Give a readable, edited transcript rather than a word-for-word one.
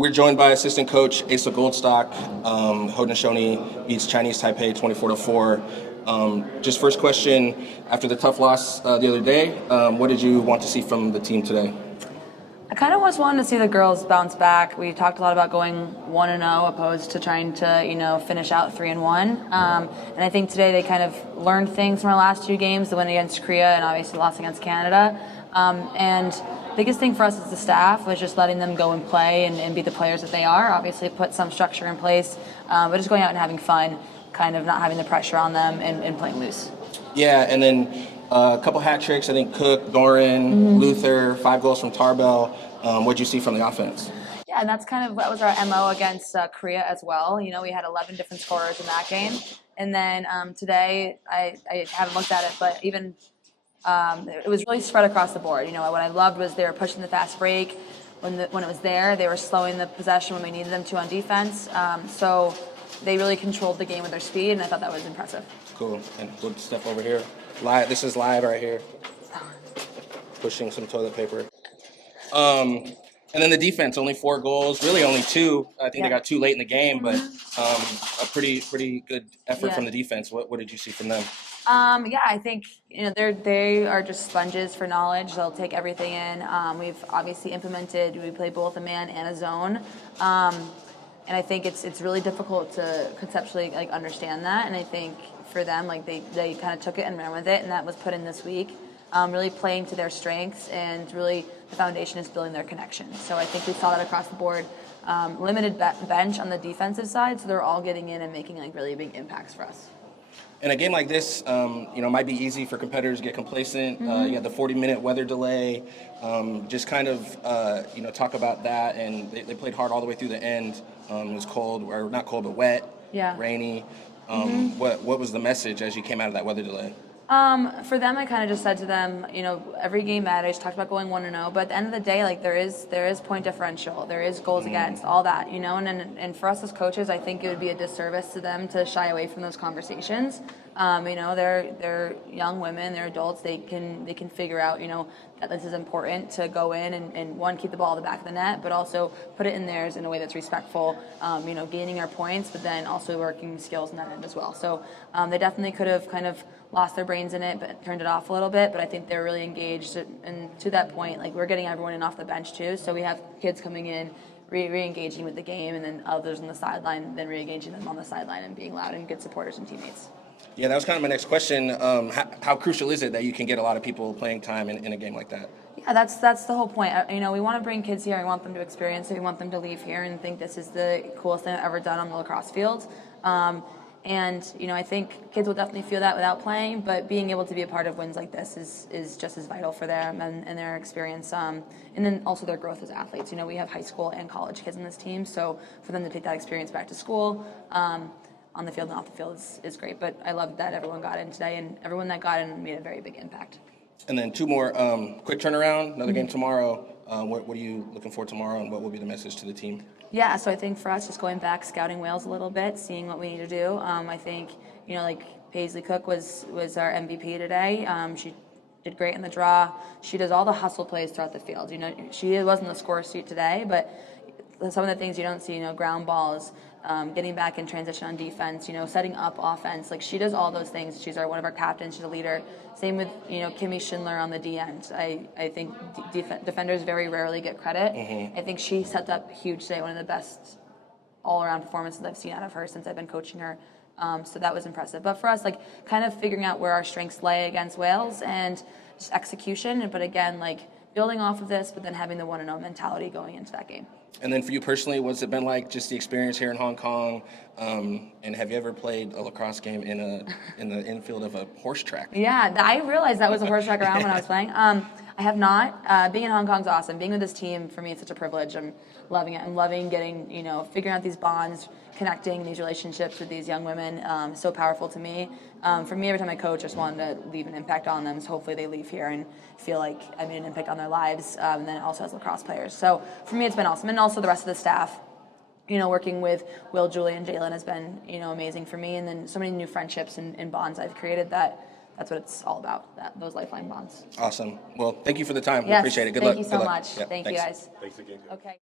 We're joined by assistant coach Asa Goldstock. Haudenosaunee beats Chinese Taipei 24-4. Just first question, after the tough loss the other day, what did you want to see from the team today? I kind of just wanted to see the girls bounce back. We talked a lot about going 1-0 opposed to trying to, finish out 3-1. And I think today they kind of learned things from our last two games, the win against Korea and obviously the loss against Canada. And biggest thing for us as the staff was just letting them go and play and be the players that they are. Obviously put some structure in place, but just going out and having fun, kind of not having the pressure on them and playing loose. Yeah, and then a couple hat tricks. I think Cook, Doran, Luther, 5 goals from Tarbell. What did you see from the offense? Yeah, and that was our MO against Korea as well. We had 11 different scorers in that game. And then today, I haven't looked at it, but even it was really spread across the board. What I loved was they were pushing the fast break. When it was there, they were slowing the possession when we needed them to on defense. So they really controlled the game with their speed, and I thought that was impressive. Cool. And good stuff over here. Live. This is live right here. Pushing some toilet paper. And then the defense, only 4 goals, really only 2. I think they got 2 late in the game, but a pretty good effort from the defense. What did you see from them? I think they are just sponges for knowledge. They'll take everything in. We've obviously we play both a man and a zone, and I think it's really difficult to conceptually understand that. And I think for them, they kind of took it and ran with it, and that was put in this week. Really playing to their strengths, and really the foundation is building their connections. So I think we saw that across the board. Limited bench on the defensive side, so they're all getting in and making really big impacts for us. In a game like this, might be easy for competitors to get complacent. You had the 40-minute weather delay. Just kind of, talk about that. And they played hard all the way through the end. It was cold, or not cold, but wet, rainy. What was the message as you came out of that weather delay? For them, I kind of just said to them, every game matters. Talked about going 1-0, but at the end of the day, there is point differential, there is goals against, all that, and for us as coaches, I think it would be a disservice to them to shy away from those conversations. They're young women, they're adults. They can figure out, that this is important to go in and one, keep the ball at the back of the net, but also put it in theirs in a way that's respectful. Gaining our points, but then also working skills in that end as well. So they definitely could have kind of lost their brains in it, but turned it off a little bit. But I think they're really engaged, and to that point, we're getting everyone in off the bench too. So we have kids coming in, re-engaging with the game, and then others on the sideline, then re-engaging them on the sideline and being loud and good supporters and teammates. Yeah, that was kind of my next question. How crucial is it that you can get a lot of people playing time in a game like that? Yeah, that's the whole point. We want to bring kids here. We want them to experience it. We want them to leave here and think this is the coolest thing I've ever done on the lacrosse field. I think kids will definitely feel that without playing, but being able to be a part of wins like this is just as vital for them and their experience, and then also their growth as athletes. We have high school and college kids in this team, so for them to take that experience back to school, on the field and off the field is great. But I love that everyone got in today, and everyone that got in made a very big impact. And then 2 more, quick turnaround, another game tomorrow. What are you looking for tomorrow, and what will be the message to the team? Yeah, so I think for us, just going back, scouting Wales a little bit, seeing what we need to do. I think, Paisley Cook was our MVP today. She did great in the draw. She does all the hustle plays throughout the field. She wasn't the score sheet today, but some of the things you don't see, ground balls, getting back in transition on defense, setting up offense. She does all those things. She's one of our captains. She's a leader. Same with, Kimmy Schindler on the D end. I think defenders very rarely get credit. I think she set up huge today, one of the best all-around performances I've seen out of her since I've been coaching her. So that was impressive. But for us, kind of figuring out where our strengths lay against Wales and just execution. But again, building off of this, but then having the 1-0 mentality going into that game. And then for you personally, what's it been like, just the experience here in Hong Kong? And have you ever played a lacrosse game in the infield of a horse track? Yeah, I realized that was a horse track around when I was playing. I have not. Being in Hong Kong's awesome. Being with this team, for me, it's such a privilege. I'm loving it. I'm loving getting, figuring out these bonds, connecting these relationships with these young women. So powerful to me. For me, every time I coach, I just wanted to leave an impact on them. So hopefully they leave here and feel like I made an impact on their lives, and then also as lacrosse players. So for me, it's been awesome. And also the rest of the staff. Working with Will, Julie, and Jalen has been, amazing for me. And then so many new friendships and bonds I've created that's what it's all about, those lifeline bonds. Awesome. Well, thank you for the time. Yes, We appreciate it. Good luck. Thank you so much. Yeah, thank thanks. you, guys. Thanks again. Okay.